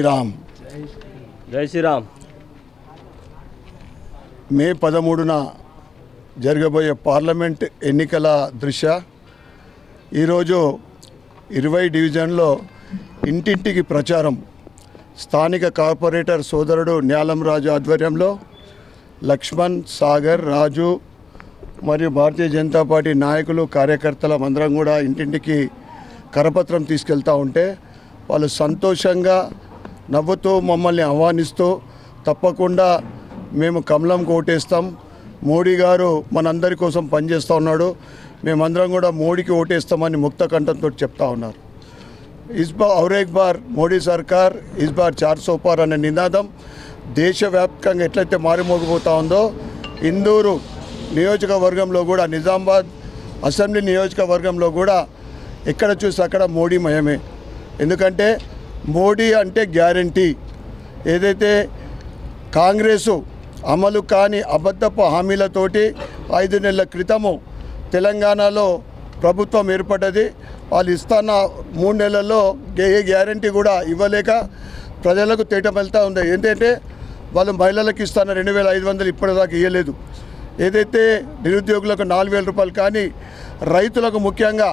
శ్రీరామ్. జై శ్రీరామ్. మే పదమూడున జరగబోయే పార్లమెంట్ ఎన్నికల దృష్ట్యా ఈరోజు ఇరవై డివిజన్లో ఇంటింటికి ప్రచారం. స్థానిక కార్పొరేటర్ సోదరుడు న్యాలం రాజు ఆధ్వర్యంలో లక్ష్మణ్ సాగర్ రాజు మరియు భారతీయ జనతా పార్టీ నాయకులు కార్యకర్తల అందరం కూడా ఇంటింటికి కరపత్రం తీసుకెళ్తా ఉంటే వాళ్ళు సంతోషంగా నవ్వుతూ మమ్మల్ని ఆహ్వానిస్తూ తప్పకుండా మేము కమలం ఓటేస్తాం మోడీ గారు మనందరి కోసం పనిచేస్తూ ఉన్నాడు. మేమందరం కూడా మోడీకి ఓటేస్తామని ముక్త కంఠంతో చెప్తా ఉన్నారు. ఇస్బా ఔరేక్ బార్ మోడీ సర్కార్ ఇస్బార్ చార్ సోపార్ అనే నినాదం దేశవ్యాప్తంగా ఎట్లయితే మారుమోగిపోతూ ఉందో ఇందూరు నియోజకవర్గంలో కూడా నిజామాబాద్ అసెంబ్లీ నియోజకవర్గంలో కూడా ఎక్కడ చూసి అక్కడ మోడీ మయమే. ఎందుకంటే మోడీ అంటే గ్యారంటీ. ఏదైతే కాంగ్రెసు అమలు కాని అబద్ధపు హామీలతోటి ఐదు నెలల క్రితము తెలంగాణలో ప్రభుత్వం ఏర్పడ్డది. వాళ్ళు ఇస్తున్న మూడు నెలల్లో ఏ గ్యారంటీ కూడా ఇవ్వలేక ప్రజలకు తేటం వెళ్తూ ఉంది. ఏంటంటే వాళ్ళు మహిళలకు ఇస్తున్న రెండు వేల ఐదు వందలు ఇప్పటిదాకా ఇవ్వలేదు ఏదైతే నిరుద్యోగులకు నాలుగు వేల రూపాయలు కానీ రైతులకు ముఖ్యంగా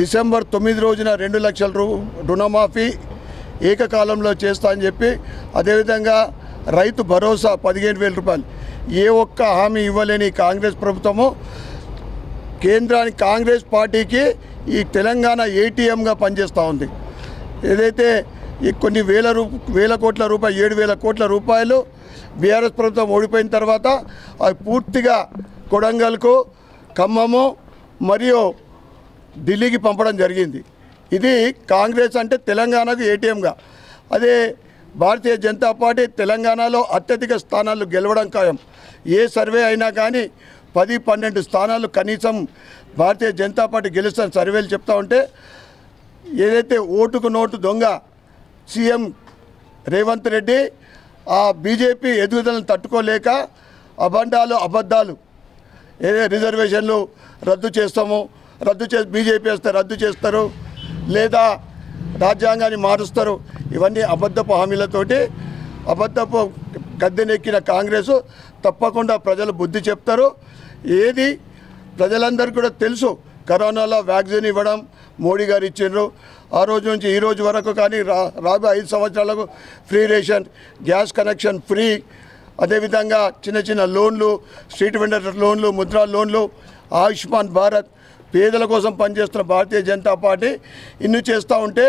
డిసెంబర్ తొమ్మిది రోజున రెండు లక్షల రూ రుణమాఫీ ఏకకాలంలో చేస్తా అని చెప్పి అదేవిధంగా రైతు భరోసా పదిహేను వేల రూపాయలు. ఏ ఒక్క హామీ ఇవ్వలేని కాంగ్రెస్ ప్రభుత్వము. కేంద్రానికి కాంగ్రెస్ పార్టీకి ఈ తెలంగాణ ఏటీఎంగా పనిచేస్తూ ఉంది. ఏదైతే ఈ కొన్ని వేల రూ వేల కోట్ల రూపాయలు ఏడు వేల కోట్ల రూపాయలు బీఆర్ఎస్ ప్రభుత్వం ఓడిపోయిన తర్వాత అవి పూర్తిగా కొడంగల్కు ఖమ్మము మరియు ఢిల్లీకి పంపడం జరిగింది. ఇది కాంగ్రెస్ అంటే తెలంగాణకు ఏటీఎంగా. అదే భారతీయ జనతా పార్టీ తెలంగాణలో అత్యధిక స్థానాలు గెలవడం ఖాయం. ఏ సర్వే అయినా కానీ పది పన్నెండు స్థానాలు కనీసం భారతీయ జనతా పార్టీ గెలుస్తున్న సర్వేలు చెప్తా ఉంటే ఏదైతే ఓటుకు నోటు దొంగ సీఎం రేవంత్ రెడ్డి ఆ బీజేపీ ఎదుగుదలను తట్టుకోలేక అబండాలు అబద్ధాలు ఏదైతే రిజర్వేషన్లు రద్దు చేస్తాము రద్దు చేసి బీజేపీ వస్తే రద్దు చేస్తారు లేదా రాజ్యాంగాన్ని మారుస్తారు. ఇవన్నీ అబద్ధపు హామీలతోటి అబద్ధపు గద్దెనెక్కిన కాంగ్రెస్ తప్పకుండా ప్రజలు బుద్ధి చెప్తారు. ఏది ప్రజలందరికీ కూడా తెలుసు. కరోనాలో వ్యాక్సిన్ ఇవ్వడం మోడీ గారు ఇచ్చిండ్రు. ఆ రోజు నుంచి ఈ రోజు వరకు కానీ రా రాబోయే ఐదు సంవత్సరాలకు free ration gas connection free. అదేవిధంగా చిన్న చిన్న లోన్లు స్ట్రీట్ వెండర్ లోన్లు ముద్రా లోన్లు ఆయుష్మాన్ భారత్ పేదల కోసం పనిచేస్తున్న భారతీయ జనతా పార్టీ ఇన్ని చేస్తూ ఉంటే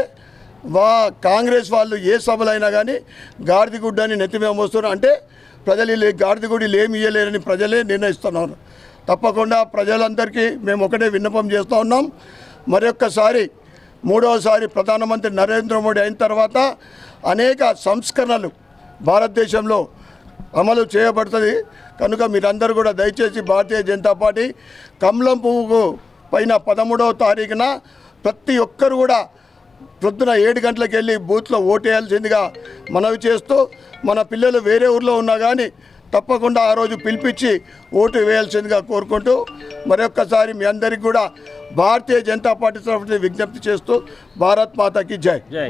వా కాంగ్రెస్ వాళ్ళు ఏ సభలైనా కానీ గాడిద గుడ్డని మోస్తున్నారు. అంటే ప్రజలు గాడిదిగుడి ఏమి ఇయ్యలేరని ప్రజలే నిర్ణయిస్తున్నారు. తప్పకుండా ప్రజలందరికీ మేము ఒకటే విన్నపం చేస్తూ ఉన్నాం. మరొక్కసారి మూడవసారి ప్రధానమంత్రి నరేంద్ర మోడీ అయిన తర్వాత అనేక సంస్కరణలు భారతదేశంలో అమలు చేయబడుతుంది. కనుక మీరందరూ కూడా దయచేసి భారతీయ జనతా పార్టీ కమలం పువ్వుకు పైన పదమూడవ తారీఖున ప్రతి ఒక్కరు కూడా ప్రొద్దున ఏడు గంటలకు వెళ్ళి బూత్లో ఓటేయాల్సిందిగా మనవి చేస్తూ మన పిల్లలు వేరే ఊర్లో ఉన్నా కానీ తప్పకుండా ఆ రోజు పిలిపించి ఓటు వేయాల్సిందిగా కోరుకుంటూ మరొక్కసారి మీ అందరికీ కూడా భారతీయ జనతా పార్టీ తరఫున విజ్ఞప్తి చేస్తూ భారత్ మాతాకి జై. జై.